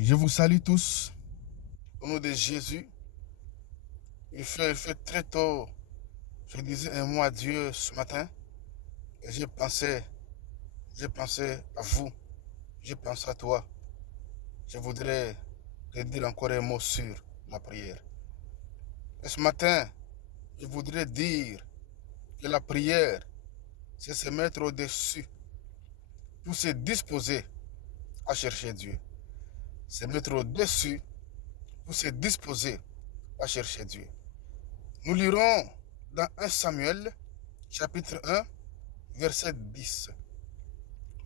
Je vous salue tous au nom de Jésus. Il fait très tôt. Je disais un mot à Dieu ce matin et j'ai pensé à vous, j'ai pensé à toi. Je voudrais te dire encore un mot sur la prière. Et ce matin, je voudrais dire que la prière, c'est se mettre au-dessus pour se disposer à chercher Dieu. Se mettre au-dessus pour se disposer à chercher Dieu. Nous lirons dans 1 Samuel, chapitre 1, verset 10,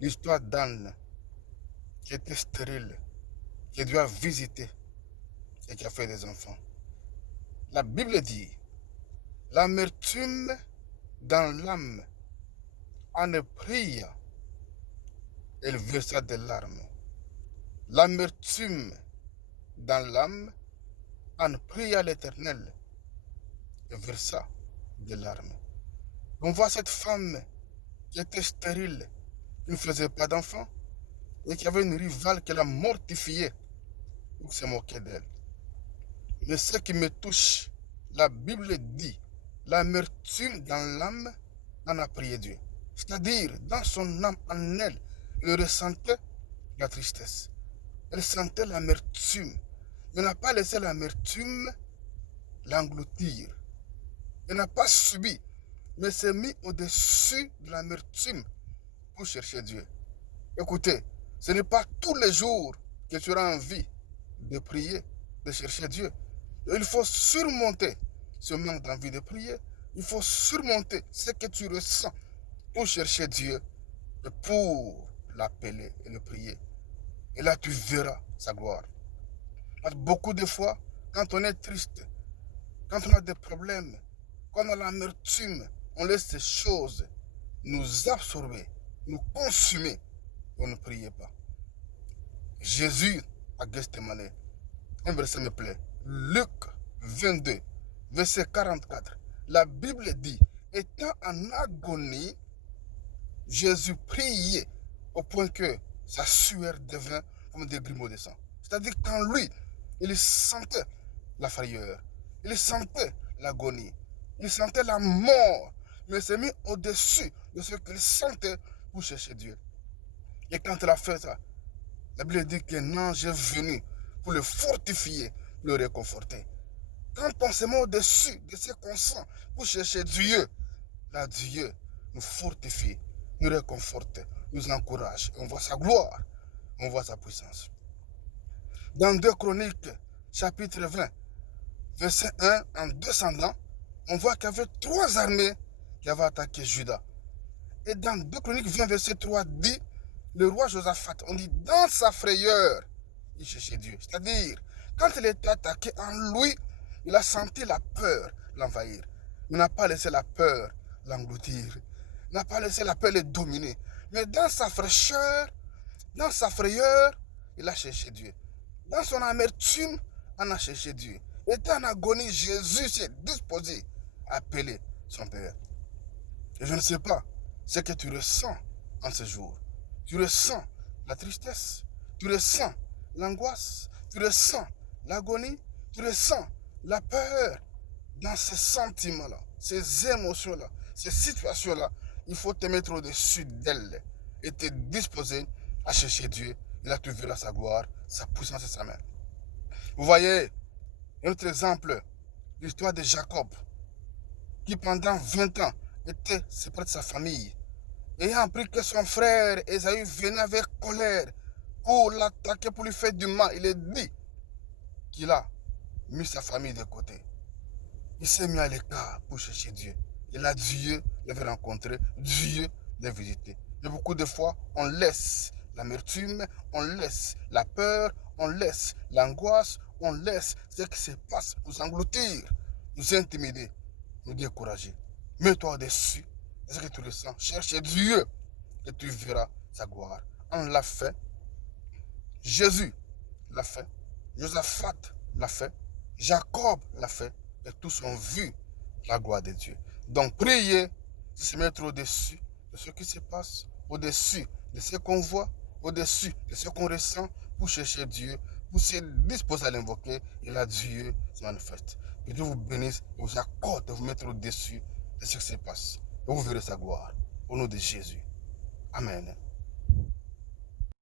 l'histoire d'Anne qui était stérile, qui Dieu a visité et qui a fait des enfants. La Bible dit, l'amertume dans l'âme, Anne pria, elle versa des larmes. L'amertume dans l'âme, Anne pria l'Éternel et versa des larmes. On voit cette femme qui était stérile, qui ne faisait pas d'enfants, et qui avait une rivale qui l'a mortifiée, ou qui se moquait d'elle. Mais ce qui me touche, la Bible dit, l'amertume dans l'âme en a prié Dieu. C'est-à-dire, dans son âme, en elle, elle ressentait la tristesse. Elle sentait l'amertume. Elle n'a pas laissé l'amertume l'engloutir. Elle n'a pas subi, mais s'est mis au-dessus de l'amertume pour chercher Dieu. Écoutez, ce n'est pas tous les jours que tu auras envie de prier, de chercher Dieu. Il faut surmonter ce manque d'envie de prier. Il faut surmonter ce que tu ressens pour chercher Dieu et pour l'appeler et le prier. Et là, tu verras sa gloire. Beaucoup de fois, quand on est triste, quand on a des problèmes, quand on a l'amertume, on laisse ces choses nous absorber, nous consumer. On ne priait pas. Jésus à Gethsemane, un verset me plaît. Luc 22, verset 44. La Bible dit, étant en agonie, Jésus priait au point que sa sueur devint comme des grumeaux de sang. C'est-à-dire qu'en lui, il sentait la frayeur, il sentait l'agonie, il sentait la mort, mais il s'est mis au-dessus de ce qu'il sentait pour chercher Dieu. Et quand il a fait ça, la Bible dit qu'un ange est venu pour le fortifier, le réconforter. Quand on se met au-dessus de ce qu'on sent pour chercher Dieu, là Dieu nous fortifie, nous réconforte, nous encourage. On voit sa gloire, on voit sa puissance. Dans 2 Chroniques, chapitre 20, verset 1, en descendant, on voit qu'il y avait 3 armées qui avaient attaqué Juda. Et dans 2 Chroniques 20, verset 3 dit, le roi Josaphat, on dit, dans sa frayeur, il cherchait Dieu. C'est-à-dire, quand il était attaqué en lui, il a senti la peur l'envahir. Il n'a pas laissé la peur l'engloutir. Il n'a pas laissé la peur le dominer. Mais dans sa fraîcheur, dans sa frayeur, il a cherché Dieu. Dans son amertume, on a cherché Dieu. Étant en agonie, Jésus s'est disposé à appeler son Père. Et je ne sais pas ce que tu ressens en ce jour. Tu ressens la tristesse, tu ressens l'angoisse, tu ressens l'agonie, tu ressens la peur. Dans ces sentiments-là, ces émotions-là, ces situations-là, il faut te mettre au-dessus d'elles et te disposer à chercher Dieu. Et là, tu verras sa gloire, sa puissance et sa main. Vous voyez, un autre exemple, l'histoire de Jacob, qui pendant 20 ans était séparé de sa famille. Ayant appris que son frère Ésaü venait avec colère pour l'attaquer, pour lui faire du mal, il est dit qu'il a mis sa famille de côté. Il s'est mis à l'écart pour chercher Dieu. Et là, Dieu l'avait rencontré, Dieu l'a visité. Et beaucoup de fois, on laisse l'amertume, on laisse la peur, on laisse l'angoisse, on laisse ce qui se passe nous engloutir, nous intimider, nous décourager. Mets-toi au-dessus de ce que tu ressens. Cherche Dieu et tu verras sa gloire. On l'a fait. Jésus l'a fait. Josaphat l'a fait. Jacob l'a fait. Et tous ont vu la gloire de Dieu. Donc prier, c'est se mettre au-dessus de ce qui se passe, au-dessus de ce qu'on voit, au-dessus de ce qu'on ressent pour chercher Dieu, vous êtes disposé à l'invoquer, et là, Dieu se manifeste. Que Dieu vous bénisse, vous accorde de vous mettre au-dessus de ce qui se passe. Et vous verrez sa gloire. Au nom de Jésus. Amen.